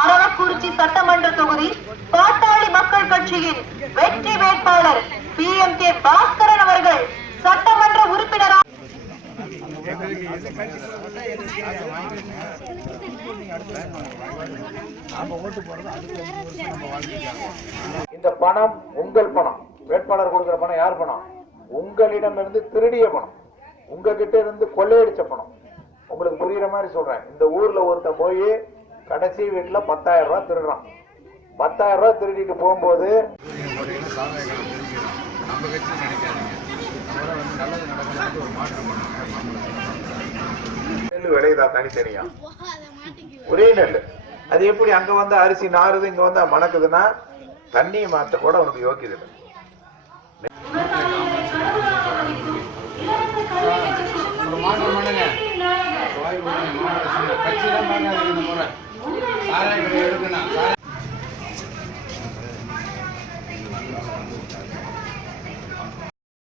அரவக்குறிச்சி சட்டமன்ற தொகுதி பாட்டாளி மக்கள் கட்சியின் வெற்றி வேட்பாளர் PMK பாஸ்கரன் அவர்கள் சட்டமன்ற உறுப்பினராக இந்த பணம் உங்கள் பணம். வேட்பாளர் கொடுக்கிற பணம் யார் பணம்? உங்களிடமிருந்து திருடிய பணம், உங்ககிட்ட இருந்து கொள்ளையடிச்ச பணம். உங்களுக்கு புரியுற மாதிரி சொல்றேன். இந்த ஊர்ல ஒருத்த போய் கடைசி வீட்டுல 10,000 ரூபாய் திருடுறான். 10,000 ரூபாய் திருடிட்டு போகும்போது நெல் விளையுதா தனித்தனியா? ஒரே நெல். அது எப்படி அங்க வந்து அரிசி நாறுது, இங்க வந்து மணக்குதுன்னா தண்ணியை மாத்த கூட உனக்கு யோக்கியது இல்லை. மாற்றம் பண்ணுங்க. கட்சியெல்லாம் பார்க்காதீங்க. இந்த முறை சாராய கடை எடுக்கணும்.